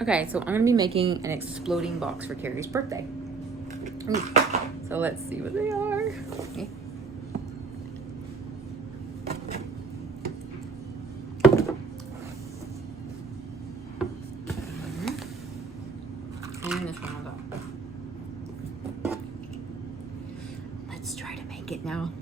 Okay, so I'm gonna be making an exploding box for Cari's birthday. So let's see what they are. Okay. And this one I'll go. Let's try to make it now.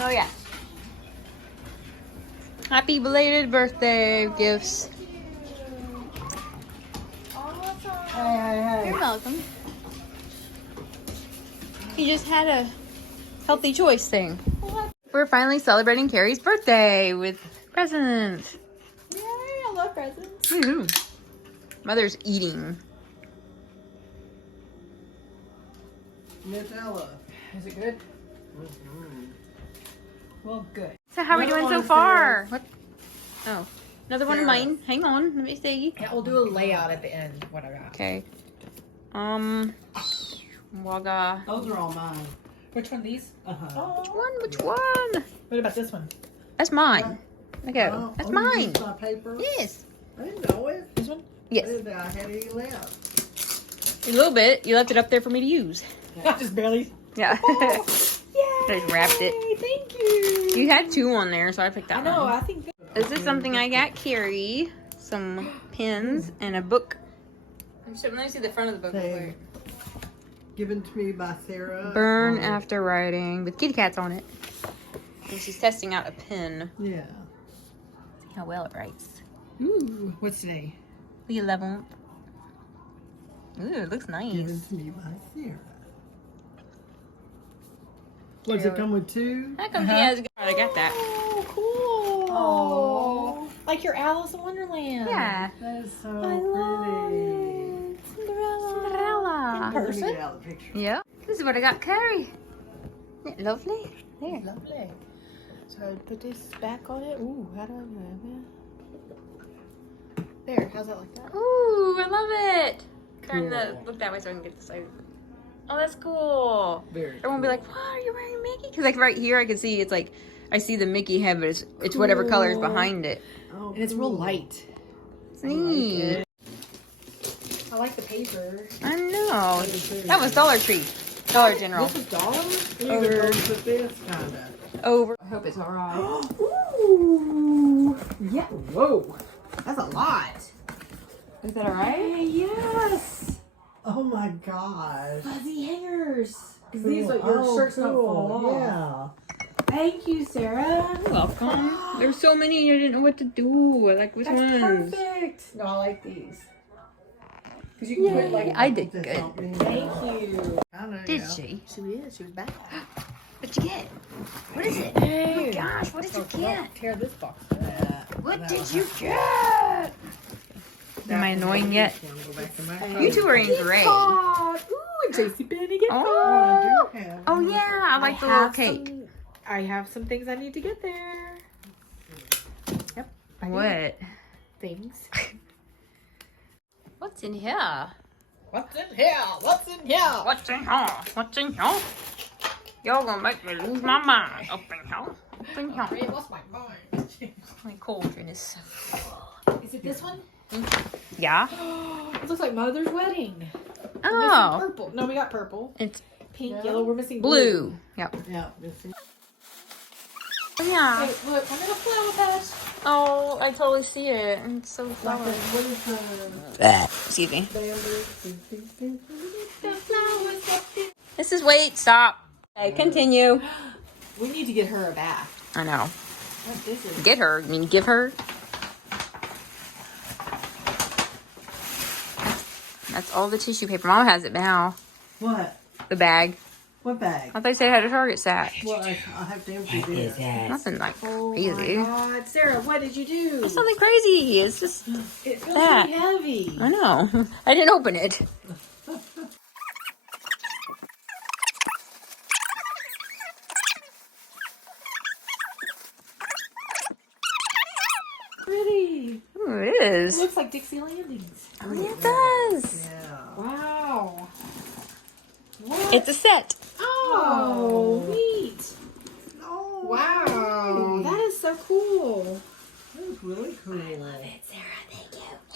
Oh yeah. Happy belated birthday gifts. Awesome. Hey. You're welcome. You just had a healthy choice thing. We're finally celebrating Cari's birthday with presents. Yay, I love presents. Woo-hoo. Mother's eating. Nutella. Is it good? Mm-hmm. Well, good. So how are we Another doing so one, far? What? Oh, another one of Sarah. mine. Hang on, let me see. Yeah, we'll do a layout at the end. What I got. Okay. Waga. Those are all mine. Which one? These? Uh-huh. Which one? What about this one? That's mine. There you go. That's You mine. used my paper? Yes. I didn't know it. This one? Yes. I didn't know I had any left. A little bit. You left it up there for me to use. Just barely. Yeah. Oh, yay! Just wrapped it. Thank you. You had two on there, so I picked that I know. one. I think. This is something I got Cari. Some pens and a book. Let me see the front of the book. Hey. Given to me by Sarah. Burn after writing with kitty cats on it. And she's testing out a pen. Yeah. See how well it writes. Ooh, what's today? The 11th. Ooh, it looks Given nice. to me by Sarah. What, does it come with two? That comes, yeah, it's good. I got that. Oh, cool. Oh. Like your Alice in Wonderland. Yeah. That is so I love pretty. it. Cinderella. Cinderella. Let me Person? get out the picture. Yeah. This is what I got Cari. Isn't it lovely? There. Lovely. So I put this back on it. Ooh, how do I do that? There, how's that like that? Ooh, I love it. Turn the, Cool. look that way so I can get the side. Oh, that's cool. Very Everyone will be like, "What? Are you wearing Mickey?" Because like right here, I can see it's like I see the Mickey head, but it's whatever color is Cool. behind it. Oh, And it's real cool. light. It's neat. I like the paper. I know. too. That was Dollar Tree, Dollar General. This is dollars? It either Over. goes with this, kind of. Over. I hope it's all right. Ooh. Yeah. Whoa. That's a lot. Is that all right? Hey, yes. Oh my gosh. Fuzzy hangers. Because Cool. these are your Oh, shirts don't cool. fall off. Yeah. Thank you, Sarah. You're welcome. There's so many I didn't know what to do. Like which That's ones? perfect. No, I like these. Because you can put like. I did This good. don't mean Thank you. I know, Did yeah. she? She was. She was back. What'd you get? What is it? Hey. Oh my gosh, what did you get? Tear this box. What That did was you get? Am I annoying yet? Go back to my You two are in gray. Card. Ooh, JCPenney gift Oh. card. I do have. Oh yeah, I like the little cake. I have some things I need to get there. Yep. I do. What? Things. What's in here? What's in here? What's in here? What's in here? What's in here? Y'all gonna make me lose my mind up in here. Up in I here. lost my mind. My cauldron is so Is it this one? Yeah. It looks like Mother's Wedding. We're missing Oh. purple. No, we got purple. It's Pink, Yeah. yellow. We're missing blue. Yep. Yeah, this is. Yeah. Hey, look, I'm in a flower patch. Oh, I totally see it. It's so Like flowery. what is the Excuse me. bamboo? The flowers. This is wait, stop. Okay, continue. We need to get her a bath. I know. What this is? Get her. I mean, give her. That's all the tissue paper. Mom has it now. What? The bag. What bag? I thought they said it had a Target sack. Well, I have to empty this. Nothing like Oh crazy. my God, Sarah, what did you do? It's nothing crazy. It's just, It feels that. pretty heavy. I know. I didn't open it. Pretty. Ooh, it It is. looks like Dixie Landings. Oh, yeah, it does. Yeah. Wow. What? It's a set. Oh, neat. Oh, Wow, that is so cool. that is really cool.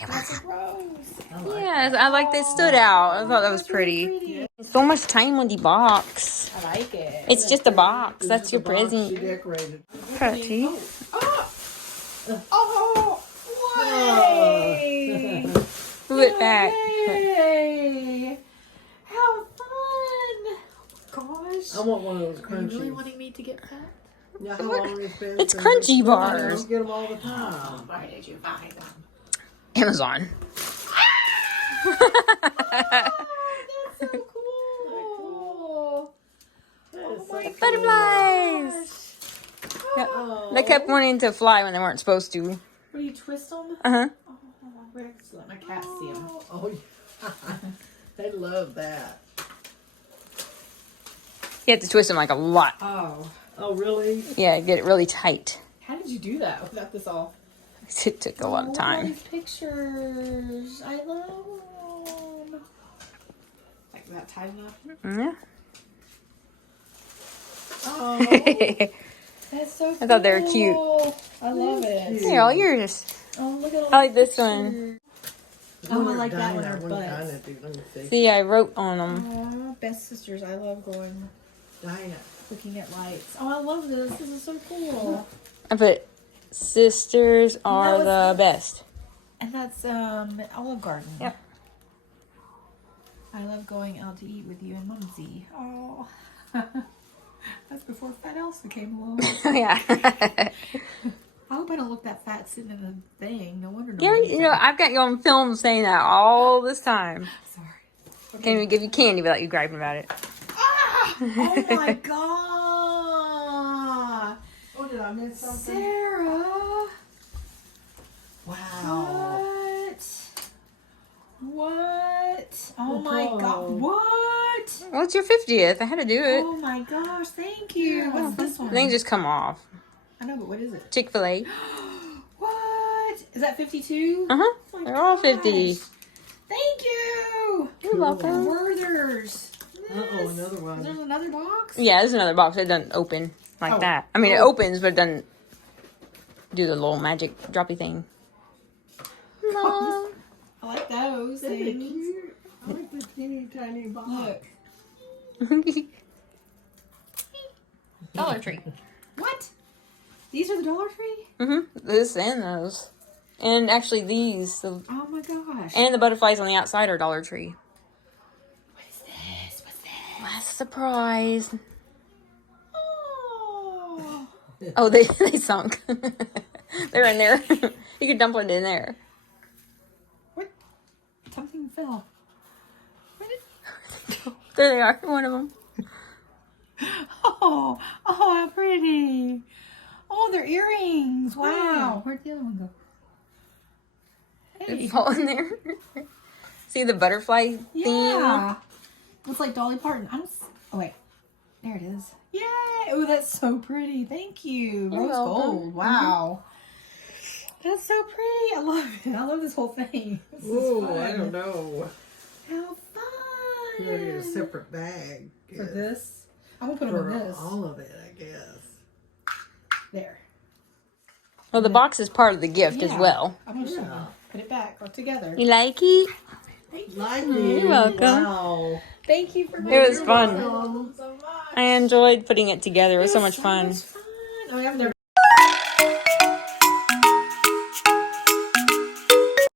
That's a rose. I like Yes, I like they stood out. I thought that was That's really pretty. So much time on the box. I like it. It's just a box. This That's is your the box She present. decorated. Pretty. Oh, oh, way. Move it back. Yay. How fun. Gosh. I want one of those Are you really crunchies. wanting me to get fat? Yeah, how long it's been It's since crunchy we- bars. You don't get them all the time. Where did you find them? Amazon. That's so cool. That is so my cool. Butterflies. Yep. Oh. They kept wanting to fly when they weren't supposed to. What do you twist them? Uh-huh. Oh, where to let my cat see them? Oh, yeah. They love that. You have to twist them like a lot. Oh, Oh, really? Yeah, get it really tight. how did you do that without this all? It took a lot of Look at all time. these pictures. I love them. Like that tight enough? Yeah. Oh, that's so cool. I thought they were cute. I love it. They're all yours. Oh, look at all I like these this one. pictures. Oh, I like that one. Our butts. Let me see. See, I wrote on them. Aw, best sisters. I love going Dinah. looking at lights. Oh, I love this. This is so cool. I put sisters are That the was- best. And that's Olive Garden. Yep. I love going out to eat with you and Mumsy. Oh, that's before Fat Elsa came along. Yeah. I hope I don't look that fat sitting in the thing. No wonder. No Yeah, one eats you know, it. I've got you on film saying that all this time. Sorry. Can't even give you candy without you griping about it. Ah! Oh my god, Oh, did I miss something? Sarah! Wow. What? Oh my Oh. god! What? Well, it's your 50th. I had to do it. Oh my gosh! Thank you. What's this one? They just come off. I know, but what is it? Chick-fil-A. What? Is that 52? Uh-huh. Oh my They're all gosh. 50. Thank you. You're welcome. Werther's. Uh-oh, another one. Is there another box? Yeah, there's another box. It doesn't open like Oh. that. I mean, it opens, but it doesn't do the little magic droppy thing. Mom. I like those Isn't it things. cute? I like the teeny tiny box. Look. Dollar Tree. What? These are the Dollar Tree? This and those. And actually these. Oh my gosh. And the butterflies on the outside are Dollar Tree. What is this? What's this? Last surprise. Oh. Oh, they sunk. They're in there. You could dump it in there. What? Something fell. What is... There they are. One of them. Oh, how pretty. Oh, they're earrings. Wow. Where'd the other one go? They Hey. fall in there. See the butterfly theme? Yeah. Looks like Dolly Parton. Oh, wait. There it is. Yay. Oh, that's so pretty. Thank you. You're Rose welcome. gold. Wow. That's so pretty. I love it. I love this whole thing. This is Ooh, fun. I don't know. How fun. We're gonna get a separate bag. For this? I'm going to put them For in this. all of it, I guess. There. Well, the box is part of the gift as Yeah. well. I'm going to Yeah. put it back all together. You like it? Like You're welcome. Wow. Thank you for It was fun. so much. I enjoyed putting it together. It was so much fun. Oh, I've never